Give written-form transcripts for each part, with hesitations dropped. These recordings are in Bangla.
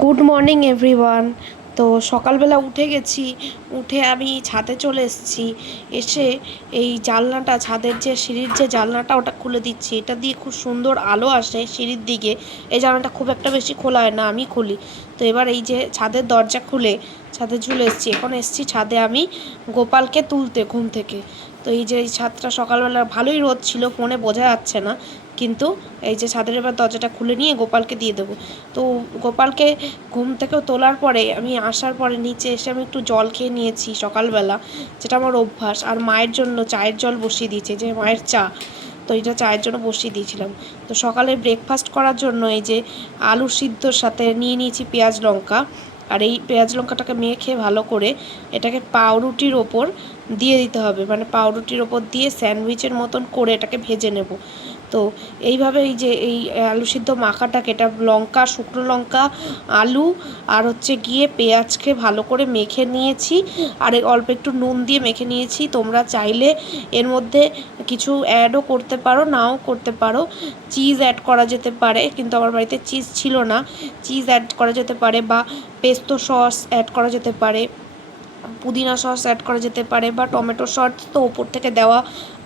Good morning everyone. তো সকালবেলা উঠে গেছি, উঠে আমি ছাদে চলে এসেছি। এসে এই জানলাটা, ছাদের যে সিঁড়ির যে জানলাটা, ওটা খুলে দিচ্ছি। এটা দিয়ে খুব সুন্দর আলো আসে সিঁড়ির দিকে। এই জানলাটা খুব একটা বেশি খোলা হয় না, আমি খুলি। তো এবার এই যে ছাদের দরজা খুলে ছাদে চলে এসেছি। এখন এসেছি ছাদে আমি গোপালকে তুলতে ঘুম থেকে। তো এই যে এই ছাদটা সকালবেলা ভালোই রোদ ছিল, ফোনে বোঝা যাচ্ছে না, কিন্তু এই যে ছাদের এবার দরজাটা খুলে নিয়ে গোপালকে দিয়ে দেবো। তো গোপালকে ঘুম থেকেও তোলার পরে আমি আসার পরে নিচে এসে আমি একটু জল খেয়ে নিয়েছি সকালবেলা, যেটা আমার অভ্যাস। আর মায়ের জন্য চায়ের জল বসিয়ে দিয়েছে, যে মায়ের চা, তো এটা চায়ের জন্য বসিয়ে দিয়েছিলাম। তো সকালে ব্রেকফাস্ট করার জন্য এই যে আলু সিদ্ধর সাথে নিয়ে নিয়েছি পেঁয়াজ লঙ্কা। আর এই পেঁয়াজ লঙ্কাটাকে মেখে ভালো করে এটাকে পাউরুটির ওপর দিয়ে দিতে হবে, মানে পাউরুটির ওপর দিয়ে স্যান্ডউইচের মতন করে এটাকে ভেজে নেব। তো এইভাবে এই যে এই আলু সিদ্ধ মাখাটাকে, এটা লঙ্কা, শুকনো লঙ্কা, আলু আর হচ্ছে গিয়ে পেঁয়াজকে ভালো করে মেখে নিয়েছি। আর অল্প একটু নুন দিয়ে মেখে নিয়েছি। তোমরা চাইলে এর মধ্যে কিছু অ্যাডও করতে পারো, নাও করতে পারো। চিজ অ্যাড করা যেতে পারে, কিন্তু আমার বাড়িতে চিজ ছিল না। চিজ অ্যাড করা যেতে পারে, বা পেস্তো সস অ্যাড করা যেতে পারে, পুদিনা সস অ্যাড করা যেতে পারে, বা টমেটো সস তো ওপর থেকে দেওয়া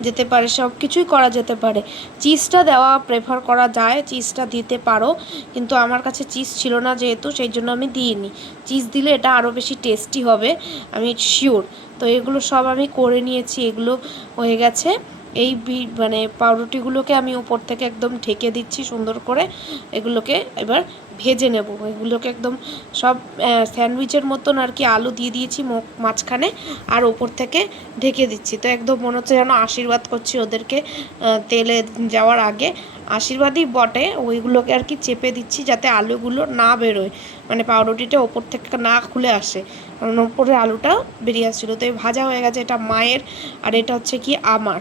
যেতে পারে। সব কিছুই করা যেতে পারে। চিজটা দেওয়া প্রেফার করা যায়, চিজটা দিতে পারো, কিন্তু আমার কাছে চিজ ছিল না যেহেতু, সেই জন্য আমি দিইনি। চিজ দিলে এটা আরও বেশি টেস্টি হবে, আমি শিওর। তো এগুলো সব আমি করে নিয়েছি, এগুলো হয়ে গেছে। এই মানে পাউরুটিগুলোকে আমি উপর থেকে একদম ঢেকে দিচ্ছি সুন্দর করে। এগুলোকে এবার ভেজে নেব। এগুলোকে একদম সব স্যান্ডউইচের মতন আর কি, আলু দিয়ে দিয়েছি মাঝখানে, আর ওপর থেকে ঢেকে দিচ্ছি। তো একদম মনে হচ্ছে যেন আশীর্বাদ করছি ওদেরকে তেলে যাওয়ার আগে। আশীর্বাদই বটে, ওইগুলোকে আর কি চেপে দিচ্ছি যাতে আলুগুলো না বেরোয়, মানে পাউরুটিটা ওপর থেকে না খুলে আসে, কারণ ওপরে আলুটা বেরিয়ে আসছিলো। তো এই ভাজা হয়ে গেছে, এটা মায়ের আর এটা হচ্ছে কি আমার।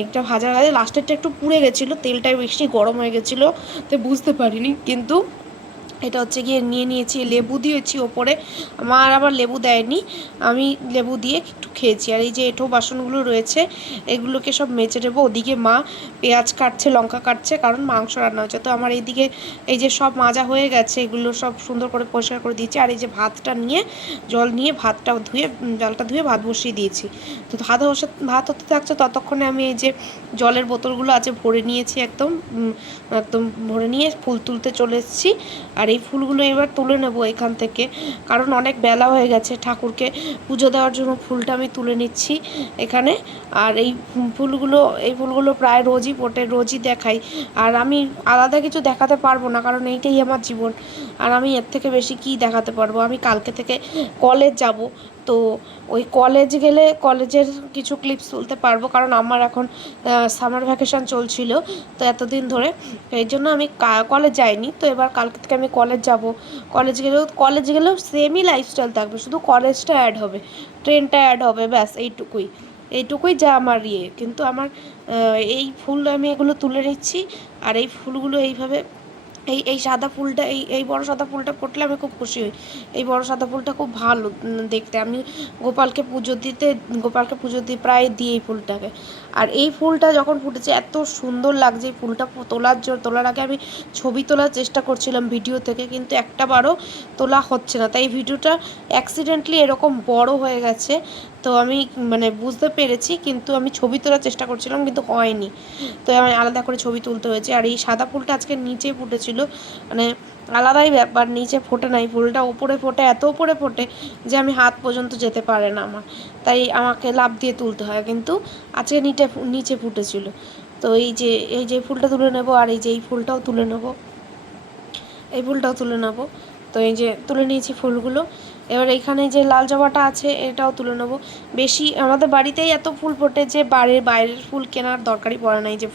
একটা ভাজা হয়ে গেছে, লাস্টেরটা একটু পুড়ে গেছিলো, তেলটা বেশি গরম হয়ে গেছিলো, তো বুঝতে পারিনি। কিন্তু এটা হচ্ছে গিয়ে নিয়ে নিয়েছি, লেবু দিয়েছি ওপরে। আমার আবার লেবু দেয়নি, আমি লেবু দিয়ে একটু খেয়েছি। আর এই যে এঁঠো বাসনগুলো রয়েছে, এগুলোকে সব মেজে নেবো। ওদিকে মা পেঁয়াজ কাটছে, লঙ্কা কাটছে, কারণ মাংস রান্না হচ্ছে। তো আমার এইদিকে এই যে সব মাজা হয়ে গেছে, এগুলো সব সুন্দর করে পরিষ্কার করে দিয়েছি। আর এই যে ভাতটা নিয়ে, জল নিয়ে ভাতটা ধুয়ে, জলটা ধুয়ে ভাত বসিয়ে দিয়েছি। তো ভাত হতে থাকছে, ততক্ষণে আমি এই যে জলের বোতলগুলো আছে ভরে নিয়েছি, একদম একদম ভরে নিয়ে ফুল তুলতে চলে এসেছি। আর এই ফুলগুলো এবার তুলে নেব এখান থেকে, কারণ অনেক বেলা হয়ে গেছে। ঠাকুরকে পুজো দেওয়ার জন্য ফুলটা আমি তুলে নিচ্ছি এখানে। আর এই ফুলগুলো প্রায় রোজই ফোটে, রোজই দেখাই। আর আমি আলাদা কিছু দেখাতে পারবো না, কারণ এইটাই আমার জীবন। আর আমি এর থেকে বেশি কী দেখাতে পারবো। আমি কালকে থেকে কলেজ যাব, তো ওই কলেজ গেলে কলেজের কিছু ক্লিপস তুলতে পারবো, কারণ আমার এখন সামার ভ্যাকেশন চলছিল তো এতদিন ধরে। এই জন্য আমি কলেজ যাইনি। তো এবার কালকে থেকে আমি কলেজ যাব। কলেজ গেলেও সেমই লাইফস্টাইল থাকবে, শুধু কলেজটা অ্যাড হবে, ট্রেনটা অ্যাড হবে, ব্যাস এইটুকুই যা আমার কিন্তু আমার এই ফুল আমি এগুলো তুলে নিচ্ছি। আর এই ফুলগুলো এইভাবে, এই সাদা ফুলটা, এই বড় সাদা ফুলটা ফুটলে আমি খুব খুশি হই। এই বড় সাদা ফুলটা খুব ভালো দেখতে। আমি গোপালকে পুজো দিয়ে প্রায় দিই এই ফুলটাকে। আর এই ফুলটা যখন ফুটেছে এত সুন্দর লাগছে। এই ফুলটা তোলার আগে আমি ছবি তোলার চেষ্টা করছিলাম ভিডিও থেকে, কিন্তু একটা বারও তোলা হচ্ছে না। তাই ভিডিওটা অ্যাক্সিডেন্টলি এরকম বড় হয়ে গেছে। তো আমি মানে বুঝতে পেরেছি, কিন্তু আমি ছবি তোলার চেষ্টা করছিলাম, কিন্তু হয়নি। তো আমি আলাদা করে ছবি তুলতে হয়েছে। আর এই সাদা ফুলটা আজকে নিচে ফুটেছিল, মানে আলাদাই ব্যাপার। নিচে ফোটে না, এই ফুলটা উপরে ফোটে, এত উপরে ফোটে যে আমি হাত পর্যন্ত যেতে পারে না আমার, তাই আমাকে লাফ দিয়ে তুলতে হয়। কিন্তু আজকে নিচে ফুটেছিল। তো এই যে ফুলটা তুলে নেব, আর এই ফুলটাও তুলে নেব, তো এই যে তুলে নিয়েছি ফুলগুলো। এবার এখানে যে লাল জবাটা আছে এটাও তুলে নেব। বেশি আমাদের বাড়িতেই এত ফুল ফোটে যে বাইরের ফুল কেনার দরকারই পড়ে না। এই যে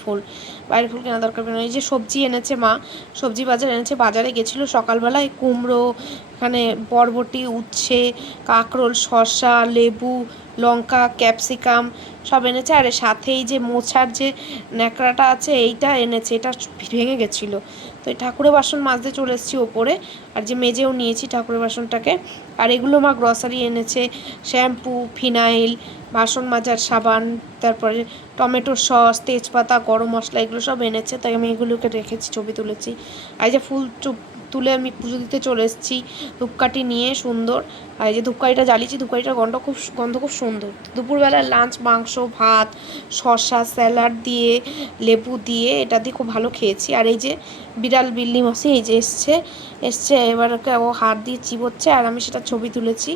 বাইরের ফুল কেনার দরকার পড়ে না। এই যে সবজি এনেছে মা, সবজি বাজার এনেছে, বাজারে গেছিলো সকালবেলায়। কুমড়ো, এখানে বরবটি, উচ্ছে, কাঁকরোল, শসা, লেবু, লঙ্কা, ক্যাপসিকাম সব এনেছে। আর সাথে এই যে মোছার যে ন্যাকড়াটা আছে এইটা এনেছে, এটা ভেঙে গেছিলো। তো এই ঠাকুরের বাসন মাজতে চলে এসেছি ওপরে, আর যে মেজেও নিয়েছি ঠাকুরের বাসনটাকে। আর এগুলো মা গ্রসারি এনেছে, শ্যাম্পু, ফিনাইল, বাসন মাজার সাবান, তারপরে টমেটো সস, তেজপাতা, গরম মশলা, এগুলো সব এনেছে। তাই আমি এগুলোকে রেখেছি, ছবি তুলেছি। আর এই যে তুলে আমি পুজো দিতে চলে এসেছি ধূপকাঠি নিয়ে সুন্দর। আর এই যে ধূপকাঠিটা জ্বালিয়েছি, ধূপকাঠিটার গন্ধ খুব সুন্দর। দুপুরবেলার লাঞ্চ মাংস ভাত শসা স্যালাড দিয়ে লেবু দিয়ে এটা দিয়ে খুব ভালো খেয়েছি। আর এই যে বিড়াল বিল্লি মাসি এই যে এসছে এবার ও হাত দিয়ে চিবোচ্ছে আর আমি সেটা ছবি তুলেছি।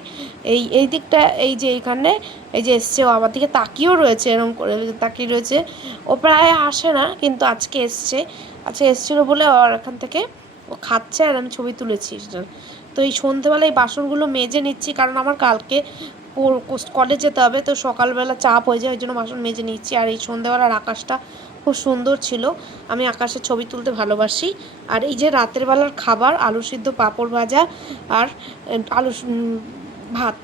এই দিকটা এই যে এইখানে এই যে এসছে, ও আমার দিকে তাকিয়েও রয়েছে, এরকম করে তাকিয়ে রয়েছে। ও প্রায় আসে না কিন্তু আজকে এসছিলো বলে ওর এখান থেকে ও খাচ্ছে আর আমি ছবি তুলেছি সেটা। তো এই সন্ধেবেলা এই বাসনগুলো মেজে নিচ্ছি, কারণ আমার কালকে কলেজ যেতে হবে, তো সকালবেলা চাপ হয়ে যায়, ওই জন্য বাসন মেজে নিচ্ছি। আর এই সন্ধেবেলার আকাশটা খুব সুন্দর ছিল, আমি আকাশের ছবি তুলতে ভালোবাসি। আর এই যে রাতের বেলার খাবার আলু সিদ্ধ পাঁপড় ভাজা আর ভাত